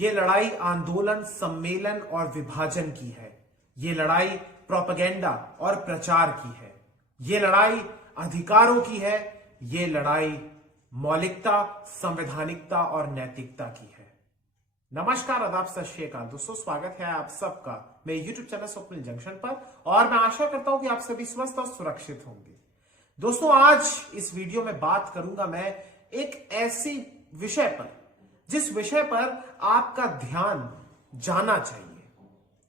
ये लड़ाई आंदोलन, सम्मेलन और विभाजन की है। ये लड़ाई प्रोपेगेंडा और प्रचार की है। ये लड़ाई अधिकारों की है। ये लड़ाई मौलिकता, संवैधानिकता और नैतिकता की है। नमस्कार, आदाब, सत श्री अकाल दोस्तों, स्वागत है आप सबका मेरे YouTube चैनल स्वप्निल जंक्शन पर और मैं आशा करता हूं कि आप सभी स्वस्थ और सुरक्षित होंगे। दोस्तों, आज इस वीडियो में बात करूंगा मैं एक ऐसी विषय पर जिस विषय पर आपका ध्यान जाना चाहिए,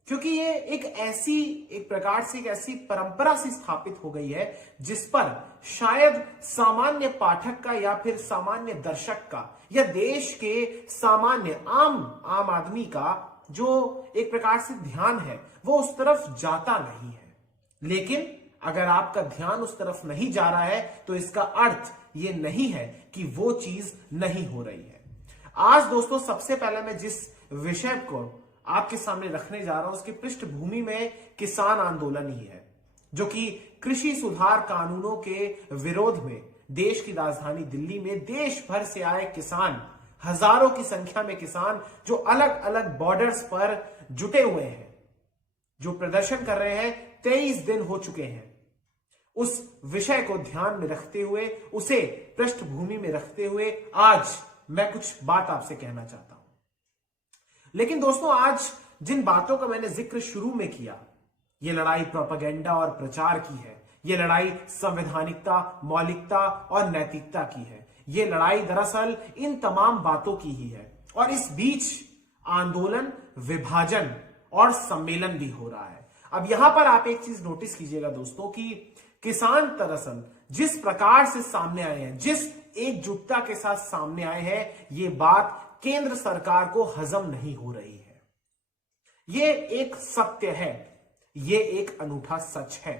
क्योंकि ये एक प्रकार से एक ऐसी परंपरा सी स्थापित हो गई है जिस पर शायद सामान्य पाठक का या फिर सामान्य दर्शक का या देश के सामान्य आम आदमी का जो एक प्रकार से ध्यान है वो उस तरफ जाता नहीं है। लेकिन अगर आपका ध्यान उस तरफ नहीं जा रहा है तो इसका अर्थ ये नहीं है कि वो चीज नहीं हो रही है। आज दोस्तों, सबसे पहले मैं जिस विषय को आपके सामने रखने जा रहा हूं उसकी पृष्ठभूमि में किसान आंदोलन ही है, जो कि कृषि सुधार कानूनों के विरोध में देश की राजधानी दिल्ली में देश भर से आए किसान, हजारों की संख्या में किसान जो अलग अलग बॉर्डर्स पर जुटे हुए हैं, जो प्रदर्शन कर रहे हैं, 23 दिन हो चुके हैं। उस विषय को ध्यान में रखते हुए, उसे पृष्ठभूमि में रखते हुए आज मैं कुछ बात आपसे कहना चाहता हूं। लेकिन दोस्तों, आज जिन बातों का मैंने जिक्र शुरू में किया, यह लड़ाई प्रोपेगेंडा और प्रचार की है। यह लड़ाई संवैधानिकता, मौलिकता और नैतिकता की है। यह लड़ाई दरअसल इन तमाम बातों की ही है और इस बीच आंदोलन, विभाजन और सम्मेलन भी हो रहा है। अब यहां पर आप एक चीज नोटिस कीजिएगा दोस्तों कि किसान दरअसल जिस प्रकार से सामने आए हैं, जिस एकजुटता के साथ सामने आए हैं, ये बात केंद्र सरकार को हजम नहीं हो रही है। ये एक सत्य है, ये एक अनूठा सच है।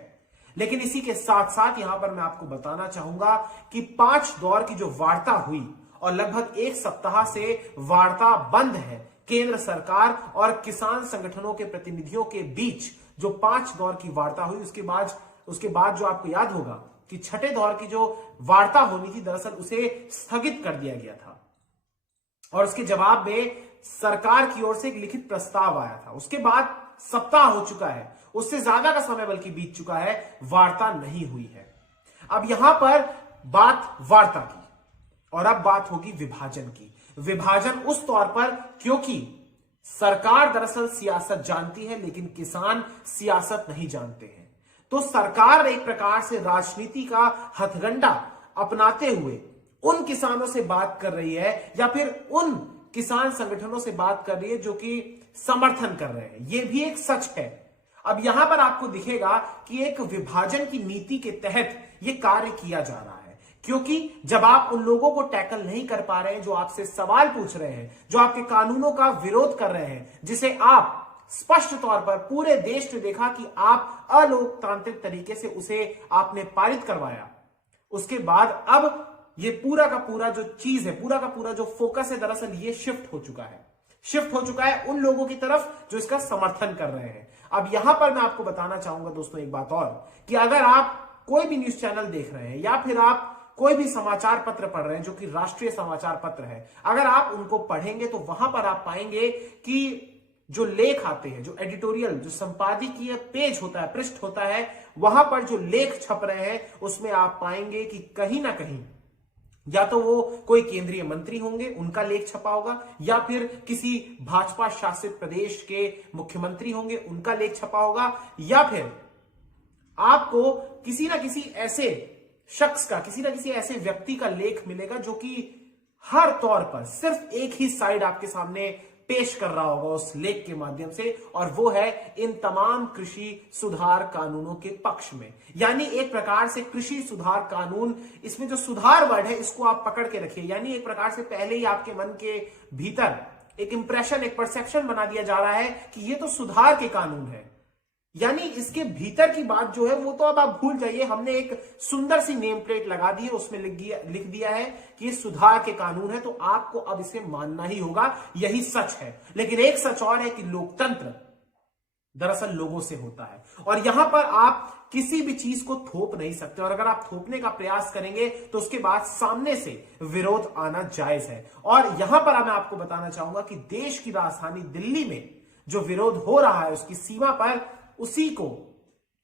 लेकिन इसी के साथ साथ यहां पर मैं आपको बताना चाहूंगा कि 5 दौर की जो वार्ता हुई और लगभग 1 सप्ताह से वार्ता बंद है केंद्र सरकार और किसान संगठनों के प्रतिनिधियों के बीच, जो 5 दौर की वार्ता हुई, उसके बाद जो आपको याद होगा कि 6ठे दौर की जो वार्ता होनी थी, दरअसल उसे स्थगित कर दिया गया था और उसके जवाब में सरकार की ओर से एक लिखित प्रस्ताव आया था। उसके बाद सप्ताह हो चुका है, उससे ज्यादा का समय बल्कि बीत चुका है, वार्ता नहीं हुई है। अब यहां पर बात वार्ता की और अब बात होगी विभाजन की। विभाजन उस तौर पर क्योंकि सरकार दरअसल सियासत जानती है लेकिन किसान सियासत नहीं जानते हैं। तो सरकार एक प्रकार से राजनीति का हथकंडा अपनाते हुए उन किसानों से बात कर रही है या फिर उन किसान संगठनों से बात कर रही है जो कि समर्थन कर रहे हैं। यह भी एक सच है। अब यहां पर आपको दिखेगा कि एक विभाजन की नीति के तहत यह कार्य किया जा रहा है, क्योंकि जब आप उन लोगों को टैकल नहीं कर पा रहे हैं जो आपसे सवाल पूछ रहे हैं, जो आपके कानूनों का विरोध कर रहे हैं, जिसे आप स्पष्ट तौर पर पूरे देश ने देखा कि आप अलोकतांत्रिक तरीके से उसे आपने पारित करवाया, उसके बाद अब ये पूरा का पूरा जो चीज है, पूरा का पूरा जो फोकस है, दरअसल ये शिफ्ट हो चुका है उन लोगों की तरफ जो इसका समर्थन कर रहे हैं। अब यहां पर मैं आपको बताना चाहूंगा दोस्तों एक बात और, कि अगर आप कोई भी न्यूज चैनल देख रहे हैं या फिर आप कोई भी समाचार पत्र पढ़ रहे हैं जो कि राष्ट्रीय समाचार पत्र है, अगर आप उनको पढ़ेंगे तो वहां पर आप पाएंगे कि जो लेख आते हैं, जो एडिटोरियल, जो संपादकीय पेज होता है, पृष्ठ होता है, वहां पर जो लेख छप रहे हैं उसमें आप पाएंगे कि कहीं ना कहीं या तो वो कोई केंद्रीय मंत्री होंगे, उनका लेख छपा होगा, या फिर किसी भाजपा शासित प्रदेश के मुख्यमंत्री होंगे, उनका लेख छपा होगा, या फिर आपको किसी ना किसी ऐसे शख्स का, किसी ना किसी ऐसे व्यक्ति का लेख मिलेगा जो कि हर तौर पर सिर्फ एक ही साइड आपके सामने पेश कर रहा होगा उस लेख के माध्यम से, और वो है इन तमाम कृषि सुधार कानूनों के पक्ष में। यानी एक प्रकार से कृषि सुधार कानून, इसमें जो सुधार वर्ड है इसको आप पकड़ के रखिए, यानी एक प्रकार से पहले ही आपके मन के भीतर एक इंप्रेशन, एक परसेप्शन बना दिया जा रहा है कि ये तो सुधार के कानून है, यानी इसके भीतर की बात जो है वो तो अब आप भूल जाइए। हमने एक सुंदर सी नेम प्लेट लगा दी है, उसमें लिख दिया है कि ये सुधार के कानून है, तो आपको अब इसे मानना ही होगा, यही सच है। लेकिन एक सच और है कि लोकतंत्र दरअसल लोगों से होता है, और यहां पर आप किसी भी चीज को थोप नहीं सकते, और अगर आप थोपने का प्रयास करेंगे तो उसके बाद सामने से विरोध आना जायज है। और यहां पर मैं आपको बताना चाहूंगा कि देश की राजधानी दिल्ली में जो विरोध हो रहा है उसकी सीमा पर, उसी को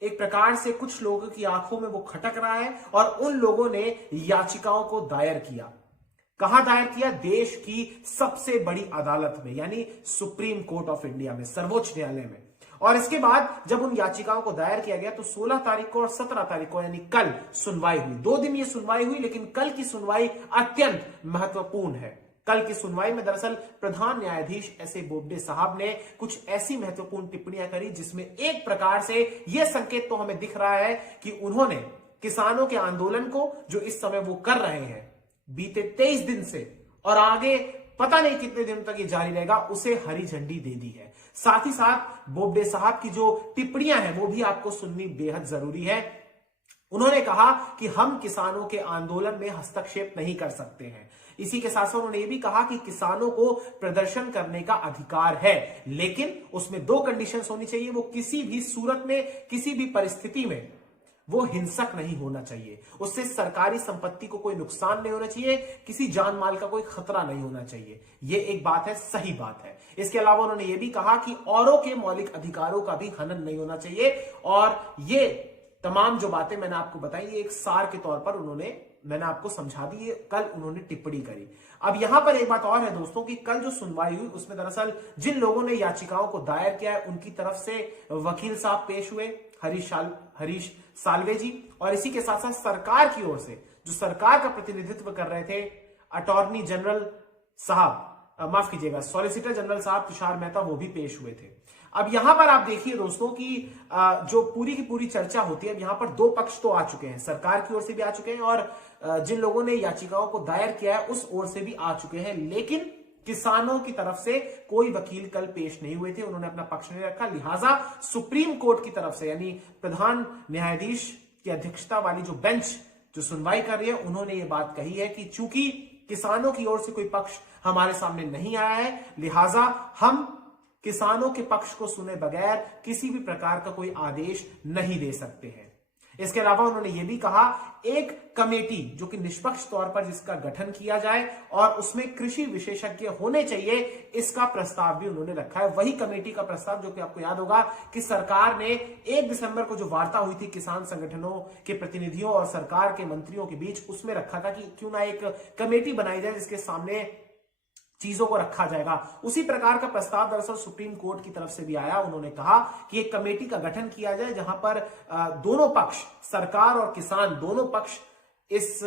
एक प्रकार से कुछ लोगों की आंखों में वो खटक रहा है, और उन लोगों ने याचिकाओं को दायर किया। कहां दायर किया? देश की सबसे बड़ी अदालत में, यानी सुप्रीम कोर्ट ऑफ इंडिया में, सर्वोच्च न्यायालय में। और इसके बाद जब उन याचिकाओं को दायर किया गया तो 16 तारीख को और 17 तारीख को, यानी कल सुनवाई हुई। 2 दिन ये सुनवाई हुई, लेकिन कल की सुनवाई अत्यंत महत्वपूर्ण है। कल की सुनवाई में दरअसल प्रधान न्यायाधीश एस.ए. बोबडे साहब ने कुछ ऐसी महत्वपूर्ण टिप्पणियां करी जिसमें एक प्रकार से यह संकेत तो हमें दिख रहा है कि उन्होंने किसानों के आंदोलन को, जो इस समय वो कर रहे हैं बीते 23 दिन से और आगे पता नहीं कितने दिन तक ये जारी रहेगा, उसे हरी झंडी दे दी है। साथ ही साथ बोबडे साहब की जो टिप्पणियां हैं वो भी आपको सुननी बेहद जरूरी है। उन्होंने कहा कि हम किसानों के आंदोलन में हस्तक्षेप नहीं कर सकते हैं। इसी के साथ साथ उन्होंने ये भी कहा कि किसानों को प्रदर्शन करने का अधिकार है, लेकिन उसमें 2 कंडीशंस होनी चाहिए। वो किसी भी सूरत में, किसी भी परिस्थिति में वो हिंसक नहीं होना चाहिए, उससे सरकारी संपत्ति को कोई नुकसान नहीं होना चाहिए, किसी जान माल का कोई खतरा नहीं होना चाहिए। ये एक बात है, सही बात है। इसके अलावा उन्होंने ये भी कहा कि औरों के मौलिक अधिकारों का भी हनन नहीं होना चाहिए। और ये तमाम जो बातें मैंने आपको बताई, ये एक सार के तौर पर मैंने आपको समझा दी। ये कल उन्होंने टिप्पणी करी। अब यहां पर एक बात और है दोस्तों कि कल जो सुनवाई हुई उसमें दरअसल जिन लोगों ने याचिकाओं को दायर किया है उनकी तरफ से वकील साहब पेश हुए, हरीश साल्वे जी, और इसी के साथ साथ सरकार की ओर से जो सरकार का प्रतिनिधित्व कर रहे थे अटॉर्नी जनरल साहब, माफ कीजिएगा, सॉलिसिटर जनरल साहब तुषार मेहता, वो भी पेश हुए थे। अब यहां पर आप देखिए दोस्तों कि जो पूरी की पूरी चर्चा होती है, अब यहां पर 2 पक्ष तो आ चुके हैं, सरकार की ओर से भी आ चुके हैं और जिन लोगों ने याचिकाओं को दायर किया है उस ओर से भी आ चुके हैं, लेकिन किसानों की तरफ से कोई वकील कल पेश नहीं हुए थे, उन्होंने अपना पक्ष नहीं रखा। लिहाजा सुप्रीम कोर्ट की तरफ से, यानी प्रधान न्यायाधीश की अध्यक्षता वाली जो बेंच जो सुनवाई कर रही है, उन्होंने ये बात कही है कि चूंकि किसानों की ओर से कोई पक्ष हमारे सामने नहीं आया है, लिहाजा हम किसानों के पक्ष को सुने बगैर किसी भी प्रकार का कोई आदेश नहीं दे सकते हैं। इसके अलावा उन्होंने यह भी कहा, एक कमेटी जो कि निष्पक्ष तौर पर जिसका गठन किया जाए और उसमें कृषि विशेषज्ञ होने चाहिए, इसका प्रस्ताव भी उन्होंने रखा है। वही कमेटी का प्रस्ताव जो कि आपको याद होगा कि सरकार ने 1 दिसंबर को जो वार्ता हुई थी किसान संगठनों के प्रतिनिधियों और सरकार के मंत्रियों के बीच, उसमें रखा था कि क्यों ना एक कमेटी बनाई जाए जिसके सामने चीजों को रखा जाएगा। उसी प्रकार का प्रस्ताव दरअसल सुप्रीम कोर्ट की तरफ से भी आया। उन्होंने कहा कि एक कमेटी का गठन किया जाए जहां पर दोनों पक्ष, सरकार और किसान, दोनों पक्ष इस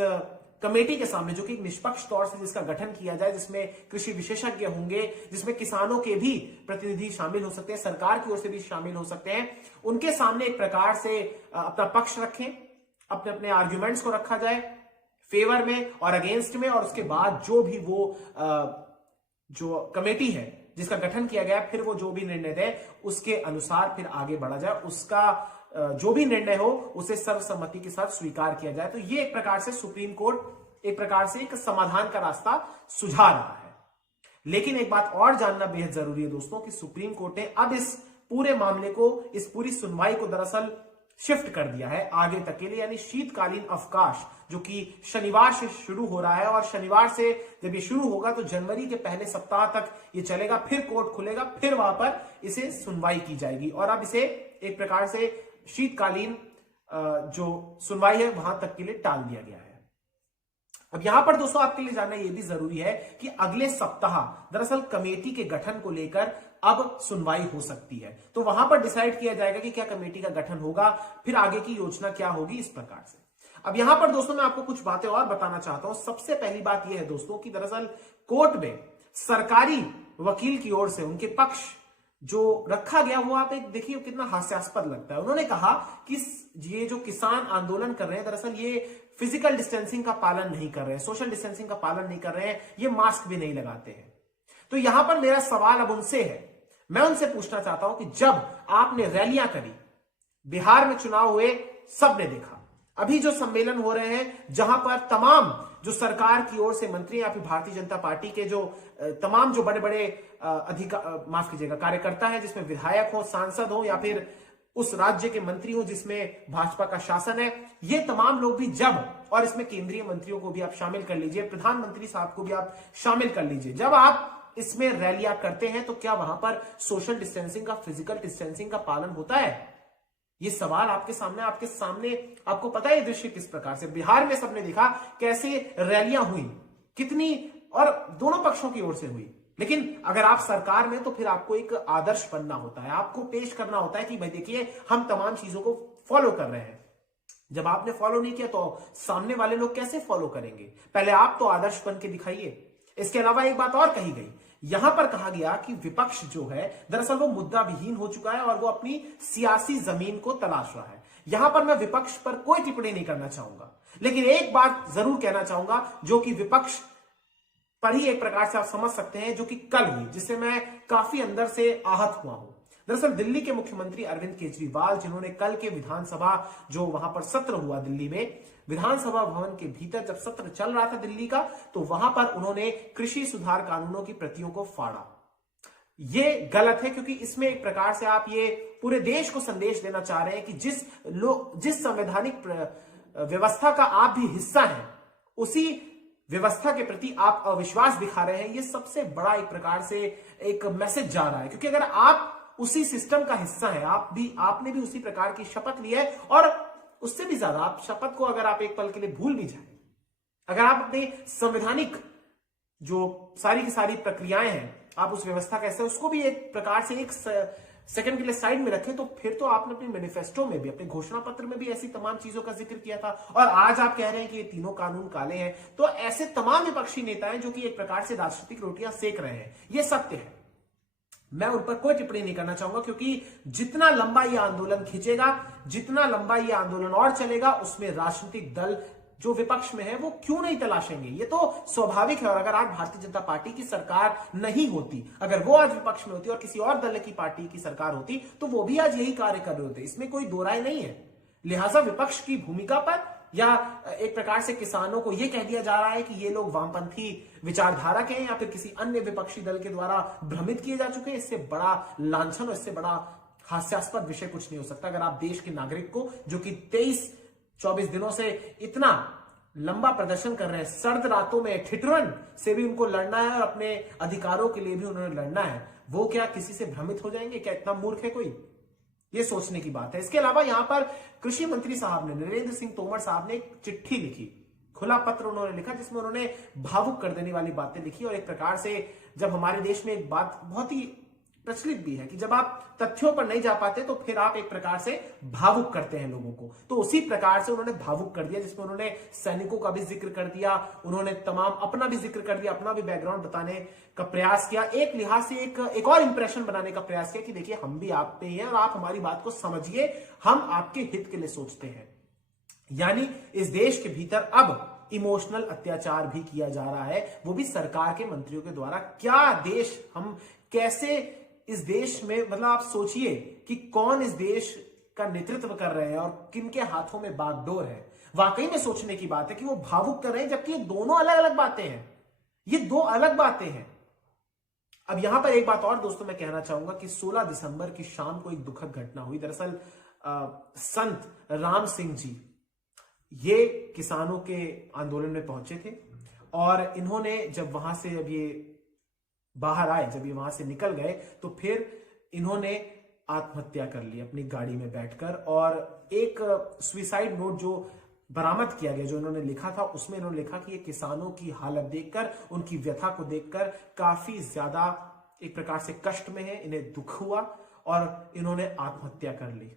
कमेटी के सामने, जो कि निष्पक्ष तौर से जिसका गठन किया जाए, जिसमें कृषि विशेषज्ञ होंगे, जिसमें किसानों के भी प्रतिनिधि शामिल हो सकते हैं, सरकार की ओर से भी शामिल हो सकते हैं, उनके सामने एक प्रकार से अपना पक्ष रखें, अपने अपने आर्ग्यूमेंट्स को रखा जाए फेवर में और अगेंस्ट में, और उसके बाद जो भी वो जो कमेटी है जिसका गठन किया गया, फिर वो जो भी निर्णय दे उसके अनुसार फिर आगे बढ़ा जाए, उसका जो भी निर्णय हो उसे सर्वसम्मति के साथ स्वीकार किया जाए। तो ये एक प्रकार से सुप्रीम कोर्ट एक प्रकार से एक समाधान का रास्ता सुझा रहा है। लेकिन एक बात और जानना बेहद जरूरी है दोस्तों कि सुप्रीम कोर्ट ने अब इस पूरे मामले को, इस पूरी सुनवाई को दरअसल शिफ्ट कर दिया है आगे तक के लिए, यानी शीतकालीन अवकाश जो कि शनिवार से शुरू हो रहा है, और शनिवार से जब ये शुरू होगा तो जनवरी के पहले सप्ताह तक ये चलेगा, फिर कोर्ट खुलेगा, फिर वहां पर इसे सुनवाई की जाएगी। और अब इसे एक प्रकार से शीतकालीन जो सुनवाई है वहां तक के लिए टाल दिया गया है। अब यहां पर दोस्तों आपके लिए जानना यह भी जरूरी है कि अगले सप्ताह दरअसल कमेटी के गठन को लेकर अब सुनवाई हो सकती है, तो वहां पर डिसाइड किया जाएगा कि क्या कमेटी का गठन होगा, फिर आगे की योजना क्या होगी, इस प्रकार से। अब यहां पर दोस्तों मैं आपको कुछ बातें और बताना चाहता हूं। सबसे पहली बात यह है दोस्तों कि दरअसल कोर्ट में सरकारी वकील की ओर से उनके पक्ष जो रखा गया वो आप एक देखिए कितना हास्यास्पद लगता है। उन्होंने कहा कि ये जो किसान आंदोलन कर रहे हैं दरअसल ये फिजिकल डिस्टेंसिंग का पालन नहीं कर रहे हैं, सोशल डिस्टेंसिंग का पालन नहीं कर रहे हैं, ये मास्क भी नहीं लगाते हैं। तो यहां पर मेरा सवाल अब उनसे है, मैं उनसे पूछना चाहता हूं कि जब आपने रैलियां करी, बिहार में चुनाव हुए, सबने देखा, अभी जो सम्मेलन हो रहे हैं जहां पर तमाम जो सरकार की ओर से मंत्री या फिर भारतीय जनता पार्टी के जो तमाम जो बड़े बड़े माफ कीजिएगा कार्यकर्ता हैं, जिसमें विधायक हो, सांसद हो या फिर उस राज्य के मंत्री हो जिसमें भाजपा का शासन है, ये तमाम लोग भी जब, और इसमें केंद्रीय मंत्रियों को भी आप शामिल कर लीजिए, प्रधानमंत्री साहब को भी आप शामिल कर लीजिए, जब आप इसमें रैलियां करते हैं तो क्या वहां पर सोशल डिस्टेंसिंग का, फिजिकल डिस्टेंसिंग का पालन होता है? ये सवाल आपके सामने आपको पता है दृश्य किस प्रकार से बिहार में सबने देखा कैसे रैलियां हुई, कितनी, और दोनों पक्षों की ओर से हुई। लेकिन अगर आप सरकार में, तो फिर आपको एक आदर्श बनना होता है, आपको पेश करना होता है कि भाई देखिए हम तमाम चीजों को फॉलो कर रहे हैं। जब आपने फॉलो नहीं किया तो सामने वाले लोग कैसे फॉलो करेंगे? पहले आप तो आदर्श बन के दिखाइए। इसके अलावा एक बात और कही गई, यहां पर कहा गया कि विपक्ष जो है दरअसल वो मुद्दा विहीन हो चुका है और वो अपनी सियासी जमीन को तलाश रहा है। यहां पर मैं विपक्ष पर कोई टिप्पणी नहीं करना चाहूंगा, लेकिन एक बात जरूर कहना चाहूंगा जो कि विपक्ष पर ही एक प्रकार से आप समझ सकते हैं, जो कि कल हुई, जिससे मैं काफी अंदर से आहत हुआ हूं। दरअसल दिल्ली के मुख्यमंत्री अरविंद केजरीवाल, जिन्होंने कल के विधानसभा जो वहां पर सत्र हुआ दिल्ली में, विधानसभा भवन के भीतर जब सत्र चल रहा था दिल्ली का, तो वहां पर उन्होंने कृषि सुधार कानूनों की प्रतियों को फाड़ा। ये गलत है, क्योंकि इसमें एक प्रकार से आप ये पूरे देश को संदेश देना चाह रहे हैं कि जिस संवैधानिक व्यवस्था का आप भी हिस्सा हैं, उसी व्यवस्था के प्रति आप अविश्वास दिखा रहे हैं। ये सबसे बड़ा एक प्रकार से एक मैसेज जा रहा है, क्योंकि अगर आप उसी सिस्टम का हिस्सा है, आपने भी उसी प्रकार की शपथ ली है, और उससे भी ज्यादा आप शपथ को अगर आप एक पल के लिए भूल भी जाए, अगर आप अपने संवैधानिक जो सारी की सारी प्रक्रियाएं हैं, आप उस व्यवस्था का हिस्सा, उसको भी एक प्रकार से एक सेकंड के लिए साइड में रखें, तो फिर तो आपने अपने मैनिफेस्टो में भी, अपने घोषणा पत्र में भी ऐसी तमाम चीजों का जिक्र किया था, और आज आप कह रहे हैं कि ये तीनों कानून काले हैं। तो ऐसे तमाम विपक्षी नेता हैं जो कि एक प्रकार से राजनीतिक रोटियां सेक रहे हैं, ये सत्य है। मैं उन पर कोई टिप्पणी नहीं करना चाहूंगा, क्योंकि जितना लंबा ये आंदोलन खींचेगा, जितना लंबा ये आंदोलन और चलेगा, उसमें राजनीतिक दल जो विपक्ष में है वो क्यों नहीं तलाशेंगे? ये तो स्वाभाविक है। और अगर आज भारतीय जनता पार्टी की सरकार नहीं होती, अगर वो आज विपक्ष में होती और किसी और दल की पार्टी की सरकार होती, तो वो भी आज यही कार्य कर रहे होते, इसमें कोई दो राय नहीं है। लिहाजा विपक्ष की भूमिका पर, या एक प्रकार से किसानों को यह कह दिया जा रहा है कि ये लोग वामपंथी विचारधारा के हैं या फिर किसी अन्य विपक्षी दल के द्वारा भ्रमित किए जा चुके हैं, इससे बड़ा लांछन और इससे बड़ा हास्यास्पद विषय कुछ नहीं हो सकता। अगर आप देश के नागरिक को, जो कि 23-24 दिनों से इतना लंबा प्रदर्शन कर रहे हैं, सर्द रातों में ठिठुरन से भी उनको लड़ना है और अपने अधिकारों के लिए भी उन्होंने लड़ना है, वो क्या किसी से भ्रमित हो जाएंगे? क्या इतना मूर्ख है कोई? ये सोचने की बात है। इसके अलावा यहां पर कृषि मंत्री साहब ने, नरेंद्र सिंह तोमर साहब ने एक चिट्ठी लिखी, खुला पत्र उन्होंने लिखा, जिसमें उन्होंने भावुक कर देने वाली बातें लिखी। और एक प्रकार से जब हमारे देश में एक बात बहुत ही प्रचलित भी है कि जब आप तथ्यों पर नहीं जा पाते तो फिर आप एक प्रकार से भावुक करते हैं लोगों को, तो उसी प्रकार से उन्होंने भावुक कर दिया, जिसमें उन्होंने सैनिकों का भी जिक्र कर दिया, उन्होंने तमाम अपना भी जिक्र कर दिया, अपना भी बैकग्राउंड बताने का प्रयास किया, एक लिहाज से एक और इंप्रेशन बनाने का प्रयास किया कि देखिए हम भी आप पे ही हैं और आप हमारी बात को समझिए, हम आपके हित के लिए सोचते हैं। यानी इस देश के भीतर अब इमोशनल अत्याचार भी किया जा रहा है, वो भी सरकार के मंत्रियों के द्वारा। क्या देश, हम कैसे इस देश में, मतलब आप सोचिए कि कौन इस देश का नेतृत्व कर रहे हैं और किनके हाथों में बागडोर है। वाकई में सोचने की बात है कि वो भावुक कर रहे हैं, जबकि ये दोनों अलग अलग बातें हैं, ये दो अलग बातें हैं। अब यहां पर एक बात और दोस्तों मैं कहना चाहूंगा कि 16 दिसंबर की शाम को एक दुखद घटना हुई। दरअसल संत राम सिंह जी ये किसानों के आंदोलन में पहुंचे थे, और इन्होंने जब वहां से, जब ये बाहर आए, जब ये वहां से निकल गए, तो फिर इन्होंने आत्महत्या कर ली अपनी गाड़ी में बैठकर। और एक सुसाइड नोट जो बरामद किया गया, जो इन्होंने लिखा था, उसमें इन्होंने लिखा कि ये किसानों की हालत देखकर, उनकी व्यथा को देखकर काफी ज्यादा एक प्रकार से कष्ट में है, इन्हें दुख हुआ और इन्होंने आत्महत्या कर ली।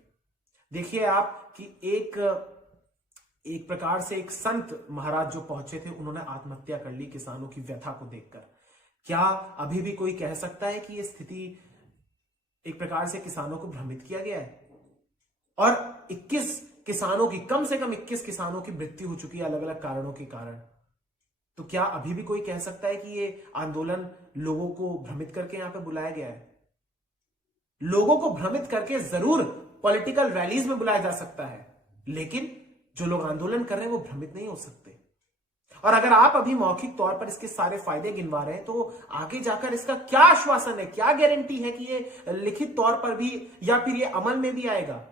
देखिए आप कि एक प्रकार से एक संत महाराज जो पहुंचे थे, उन्होंने आत्महत्या कर ली किसानों की व्यथा को देखकर। क्या अभी भी कोई कह सकता है कि यह स्थिति एक प्रकार से किसानों को भ्रमित किया गया है? और 21 किसानों की, कम से कम 21 किसानों की मृत्यु हो चुकी है अलग अलग कारणों के कारण। तो क्या अभी भी कोई कह सकता है कि ये आंदोलन लोगों को भ्रमित करके यहां पे बुलाया गया है? लोगों को भ्रमित करके जरूर पॉलिटिकल रैलीज में बुलाया जा सकता है, लेकिन जो लोग आंदोलन कर रहे हैं वो भ्रमित नहीं हो सकते। और अगर आप अभी मौखिक तौर पर इसके सारे फायदे गिनवा रहे हैं तो आगे जाकर इसका क्या आश्वासन है, क्या गारंटी है कि ये लिखित तौर पर भी या फिर ये अमल में भी आएगा?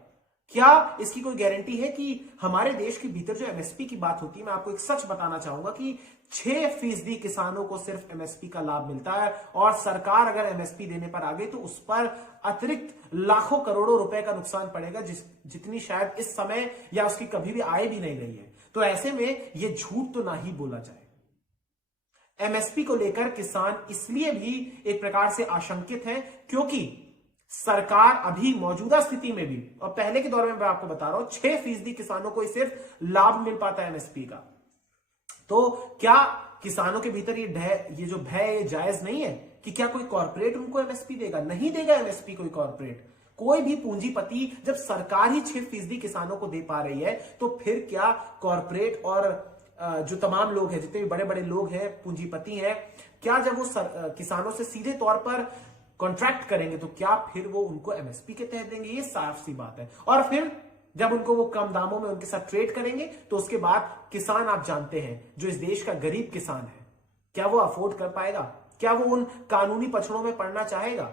क्या इसकी कोई गारंटी है कि हमारे देश के भीतर जो एमएसपी की बात होती है, मैं आपको एक सच बताना चाहूंगा कि 6% किसानों को सिर्फ एमएसपी का लाभ मिलता है और सरकार अगर एमएसपी देने पर आ गई तो उस पर अतिरिक्त लाखों करोड़ों रुपए का नुकसान पड़ेगा, जितनी शायद इस समय या उसकी कभी भी आए भी नहीं रही है। तो ऐसे में यह झूठ तो ना ही बोला जाए। एमएसपी को लेकर किसान इसलिए भी एक प्रकार से आशंकित है क्योंकि सरकार अभी मौजूदा स्थिति में भी, और पहले के दौर में मैं आपको बता रहा हूं, 6% किसानों को सिर्फ लाभ मिल पाता है एमएसपी का। तो क्या किसानों के भीतर ये जो भय ये जायज नहीं है कि क्या कोई कॉर्पोरेट उनको एमएसपी देगा? नहीं देगा एमएसपी कोई कॉर्पोरेट। कोई भी पूंजीपति, जब सरकार ही 6% किसानों को दे पा रही है तो फिर क्या कॉर्पोरेट और जो तमाम लोग हैं, जितने भी बड़े बड़े लोग हैं, पूंजीपति हैं, क्या जब वो किसानों से सीधे तौर पर कॉन्ट्रैक्ट करेंगे तो क्या फिर वो उनको एमएसपी के तहत देंगे? ये साफ सी बात है। और फिर जब उनको वो कम दामों में उनके साथ ट्रेड करेंगे तो उसके बाद किसान, आप जानते हैं, जो इस देश का गरीब किसान है, क्या वो अफोर्ड कर पाएगा? क्या वो उन कानूनी पछड़ों में पड़ना चाहेगा?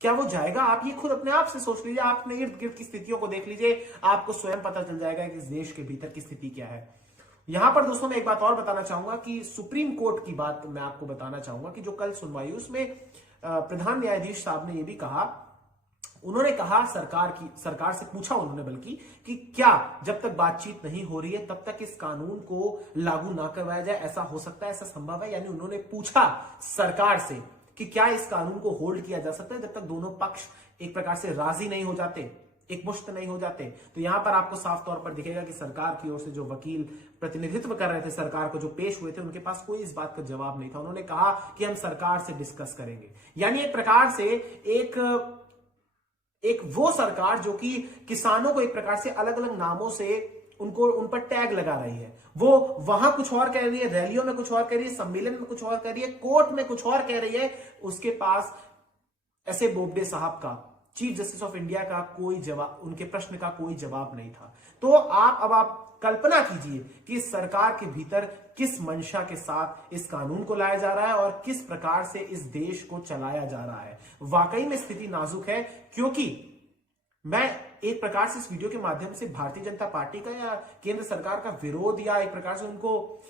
क्या वो जाएगा? आप ये खुद अपने आप से सोच लीजिए, आप अपने इर्द गिर्द की स्थितियों को देख लीजिए, आपको स्वयं पता चल जाएगा कि इस देश के भीतर की स्थिति क्या है। यहां पर दोस्तों मैं एक बात और बताना चाहूंगा कि सुप्रीम कोर्ट की बात मैं आपको बताना चाहूंगा कि जो कल सुनवाई हुई उसमें प्रधान न्यायाधीश साहब ने यह भी कहा, उन्होंने कहा सरकार से पूछा उन्होंने बल्कि कि क्या जब तक बातचीत नहीं हो रही है तब तक इस कानून को लागू ना करवाया जाए? ऐसा हो सकता है, ऐसा संभव है? यानी उन्होंने पूछा सरकार से कि क्या इस कानून को होल्ड किया जा सकता है जब तक दोनों पक्ष एक प्रकार से राजी नहीं हो जाते, एकमुश्त नहीं हो जाते। तो यहां पर आपको साफ तौर पर दिखेगा कि सरकार की ओर से जो वकील प्रतिनिधित्व कर रहे थे सरकार को, जो पेश हुए थे, उनके पास कोई इस बात का जवाब नहीं था। उन्होंने कहा कि हम सरकार से डिस्कस करेंगे। यानी एक प्रकार से एक वो सरकार जो कि किसानों को एक प्रकार से अलग अलग नामों से उन पर टैग लगा रही है, वो वहां कुछ और कह रही है, रैलियों में कुछ और कह रही है, सम्मेलन में कुछ और कह रही है, कोर्ट में कुछ और कह रही है। उसके पास ऐसे बोबडे साहब का, चीफ जस्टिस ऑफ इंडिया का कोई जवाब, उनके प्रश्न का कोई जवाब नहीं था। तो आप कल्पना कीजिए कि सरकार के भीतर किस मंशा के साथ इस कानून को लाया जा रहा है और किस प्रकार से इस देश को चलाया जा रहा है। वाकई में स्थिति नाजुक है, क्योंकि मैं एक प्रकार से इस वीडियो के माध्यम से भारतीय जनता पार्टी का या केंद्र सरकार का विरोध या एक प्रकार से उनको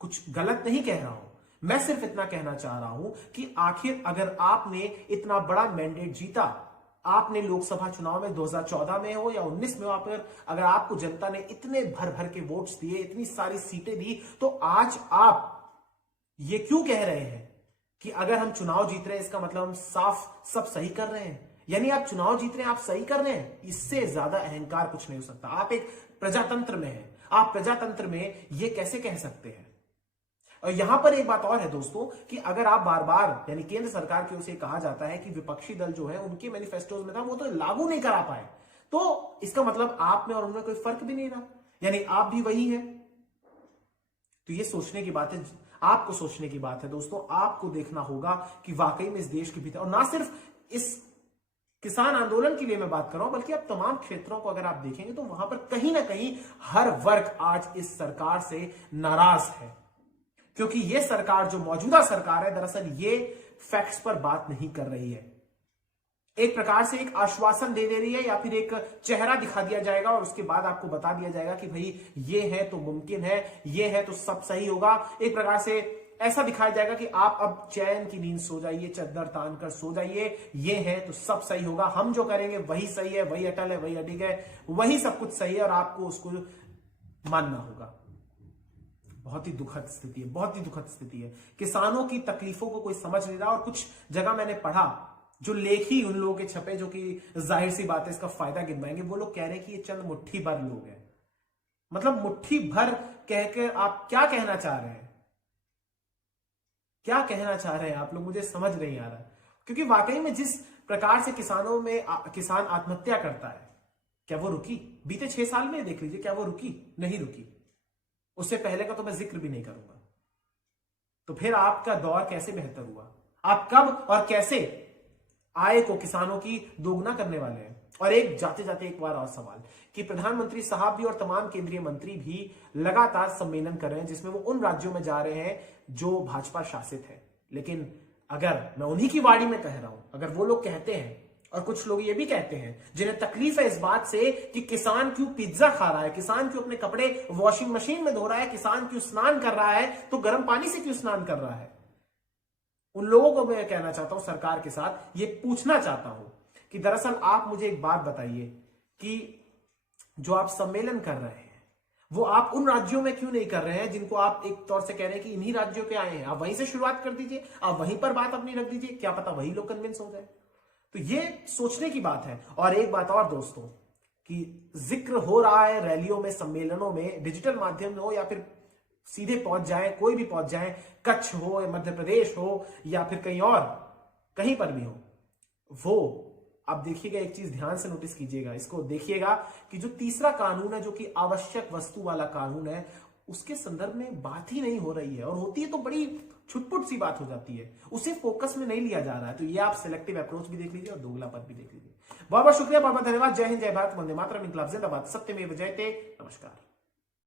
कुछ गलत नहीं कह रहा हूं। मैं सिर्फ इतना कहना चाह रहा हूं कि आखिर अगर आपने इतना बड़ा मैंडेट जीता, आपने लोकसभा चुनाव में 2014 में हो या 19 में हो, अगर आपको जनता ने इतने भर भर के वोट्स दिए, इतनी सारी सीटें दी, तो आज आप ये क्यों कह रहे हैं कि अगर हम चुनाव जीत रहे हैं इसका मतलब हम साफ सब सही कर रहे हैं? यानी आप चुनाव जीत रहे हैं, आप सही कर रहे हैं। इससे ज्यादा अहंकार कुछ नहीं हो सकता। आप एक प्रजातंत्र में हैं, आप प्रजातंत्र में ये कैसे कह सकते हैं? और यहां पर एक बात और है दोस्तों कि अगर आप बार बार, यानी केंद्र सरकार की ओर से कहा जाता है कि विपक्षी दल जो है उनके मैनिफेस्टोज में था वो तो लागू नहीं करा पाए, तो इसका मतलब आप में और उनमें कोई फर्क भी नहीं रहा, यानी आप भी वही है। तो ये सोचने की बात है, आपको सोचने की बात है दोस्तों। आपको देखना होगा कि वाकई में इस देश के भीतर, और ना सिर्फ इस किसान आंदोलन के लिए मैं बात कर रहा हूं, बल्कि अब तमाम क्षेत्रों को अगर आप देखेंगे तो वहां पर कहीं ना कहीं हर वर्ग आज इस सरकार से नाराज है, क्योंकि ये सरकार, जो मौजूदा सरकार है, दरअसल ये फैक्ट्स पर बात नहीं कर रही है। एक प्रकार से एक आश्वासन दे रही है या फिर एक चेहरा दिखा दिया जाएगा और उसके बाद आपको बता दिया जाएगा कि भाई ये है तो मुमकिन है, ये है तो सब सही होगा। एक प्रकार से ऐसा दिखाया जाएगा कि आप अब चैन की नींद सो जाइए, चद्दर तान कर सो जाइए, ये है तो सब सही होगा, हम जो करेंगे वही सही है, वही अटल है, वही अडिग है, वही सब कुछ सही है और आपको उसको मानना होगा। बहुत ही दुखद स्थिति है, बहुत ही दुखद स्थिति है। किसानों की तकलीफों को कोई समझ नहीं रहा। और कुछ जगह मैंने पढ़ा, जो लेख ही उन लोगों के छपे जो कि जाहिर सी बात है इसका फायदा गिनवाएंगे, वो लोग कह रहे हैं कि ये चंद मुट्ठी भर लोग हैं। मतलब मुट्ठी भर कहकर आप क्या कहना चाह रहे हैं? क्या कहना चाह रहे हैं आप लोग? मुझे समझ नहीं आ रहा, क्योंकि वाकई में जिस प्रकार से किसानों में किसान आत्महत्या करता है, क्या वो रुकी? बीते 6 साल में देख लीजिए, क्या वो रुकी? नहीं रुकी। उससे पहले का तो मैं जिक्र भी नहीं करूंगा। तो फिर आपका दौर कैसे बेहतर हुआ? आप कब और कैसे आय को किसानों की दोगुना करने वाले हैं? और एक जाते जाते एक बार और सवाल कि प्रधानमंत्री साहब भी और तमाम केंद्रीय मंत्री भी लगातार सम्मेलन कर रहे हैं जिसमें वो उन राज्यों में जा रहे हैं जो भाजपा शासित है। लेकिन अगर मैं उन्हीं की वाड़ी में कह रहा हूं, अगर वो लोग कहते हैं और कुछ लोग ये भी कहते हैं जिन्हें तकलीफ है इस बात से कि किसान क्यों पिज्जा खा रहा है, किसान क्यों अपने कपड़े वॉशिंग मशीन में धो रहा है, किसान क्यों स्नान कर रहा है तो गर्म पानी से क्यों स्नान कर रहा है, उन लोगों को मैं कहना चाहता हूं, सरकार के साथ ये पूछना चाहता हूं कि दरअसल आप मुझे एक बात बताइए कि जो आप सम्मेलन कर रहे हैं वो आप उन राज्यों में क्यों नहीं कर रहे हैं जिनको आप एक तौर से कह रहे हैं कि इन्हीं राज्यों के आए हैं, आप वहीं से शुरुआत कर दीजिए, आप वहीं पर बात अपनी रख दीजिए, क्या पता वही लोग कन्विंस हो जाए। तो ये सोचने की बात है। और एक बात और दोस्तों कि जिक्र हो रहा है रैलियों में, सम्मेलनों में, डिजिटल माध्यम में हो या फिर सीधे पहुंच जाए, कोई भी पहुंच जाए, कच्छ हो या मध्य प्रदेश हो या फिर कहीं और कहीं पर भी हो, वो आप देखिएगा, एक चीज ध्यान से नोटिस कीजिएगा, इसको देखिएगा कि जो तीसरा कानून है जो कि आवश्यक वस्तु वाला कानून है, उसके संदर्भ में बात ही नहीं हो रही है, और होती है तो बड़ी छुटपुट सी बात हो जाती है, उसे फोकस में नहीं लिया जा रहा है। तो ये आप सिलेक्टिव अप्रोच भी देख लीजिए और दोगलापन भी देख लीजिए। बहुत बहुत शुक्रिया, बहुत बहुत धन्यवाद। जय हिंद, जय भारत, वंदे मातरम, इंकलाब जिंदाबाद, सत्यमेव जयते। नमस्कार।